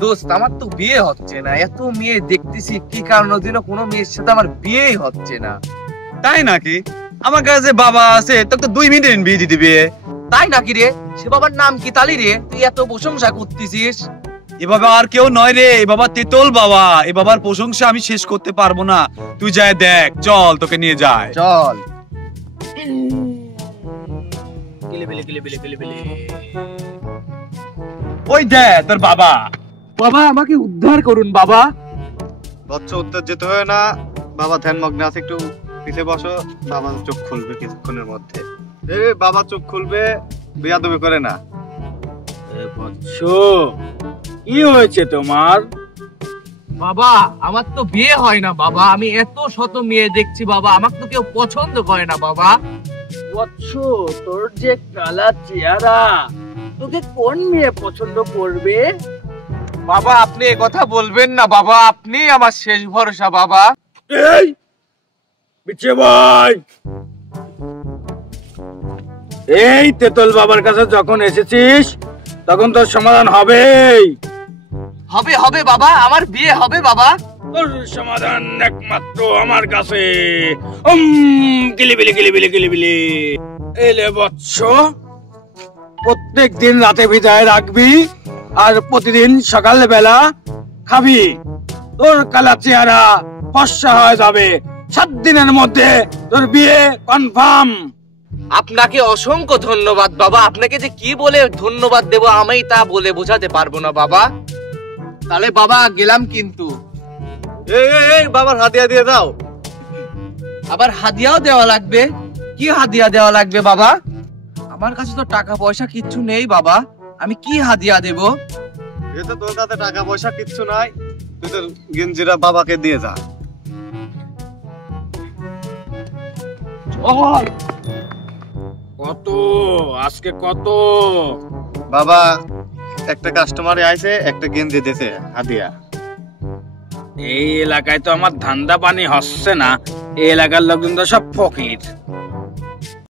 দোস্ত আমার তো বিয়ে হচ্ছে না, এত মেয়ে দেখতেছি, কি কারণের জন্য কোনো মেয়ের সাথে আমার বিয়েই হচ্ছে না। তাই নাকি? আমার কাছে বাবা আছে, তোকে তো 2 মিনিটে বিয়ে দিয়ে দিবে। তাই নাকি রে? সে বাবার নাম কি তালি রে? তুই এত প্রশংসা করতেছিস। এ বাবা আর কেউ নয় রে, এ বাবা তেতল বাবা। এ বাবার প্রশংসা আমি শেষ করতে পারবো না, তুই যায় দেখ, চল তোকে নিয়ে যায়। চল। ওই দেখ তোর বাবা। বাবা আমাকে উদ্ধার করুন বাবা। বচ্চ উত্তর যেতে হয় না, বাবা ধ্যান মগ্ন আছে, একটু পিছিয়ে বসো, বাবা চোখ খুলবে কিছুক্ষণের মধ্যে। বাবা চোখ খুলবে, বেয়াদবি করে না। বৎস, কি হয়েছে তোমার? বাবা আমার তো বিয়ে হয় না বাবা, আমি এত শত মেয়ে দেখছি বাবা, আমাকে তো কেউ পছন্দ করে না বাবা। বৎস, তোর যে কালা চেহারা, তোকে কোন মেয়ে পছন্দ করবে? বাবা আপনি এ কথা বলবেন না বাবা, আপনি আমার শেষ ভরসা বাবা। এই বিচ্ছে ভাই, এই তেতল বাবার কাছে যখন এসেছিস তখন তোর সমাধান হবেই। হবে হবে বাবা, আমার বিয়ে হবে বাবা। তোর সমাধান একমাত্র আমার কাছে। কিলিবিলি কিলিবিলি কিলিবিলি। এলে বৎস, প্রত্যেক দিন রাতে বিদায় রাখবি আর প্রতিদিন সকাল বেলা খাবি। তোর কালা চেহারা ফর্সা হয়ে যাবে, 7 দিনের মধ্যে তোর বিয়ে কনফার্ম। আপনাকে অসংখ্য ধন্যবাদ বাবা, আপনাকে যে কি বলে ধন্যবাদ দেব আমি তা বলে বোঝাতে পারবো না বাবা। তাহলে বাবা গেলাম কিন্তু। এই বাবার হাতিয়া দিয়ে দাও। আবার হাদিয়াও দেওয়া লাগবে? কি হাদিয়া দেওয়া লাগবে বাবা? আমার কাছে তো টাকা পয়সা কিচ্ছু নেই বাবা, আমি কি হাদিয়া দেব? যেহেতু তোর কাছে টাকা পয়সা কিচ্ছু নাই, তুই তোর গেঞ্জিরা বাবাকে দিয়ে যা। কত আজকে কত? বাবা একটা কাস্টমারে আইছে, একটা গেঞ্জি দিয়েছে হাদিয়া। এই এলাকায় তো আমার ধান্দা পানি হচ্ছে না, এই এলাকার লোকজন তো সব ফকির।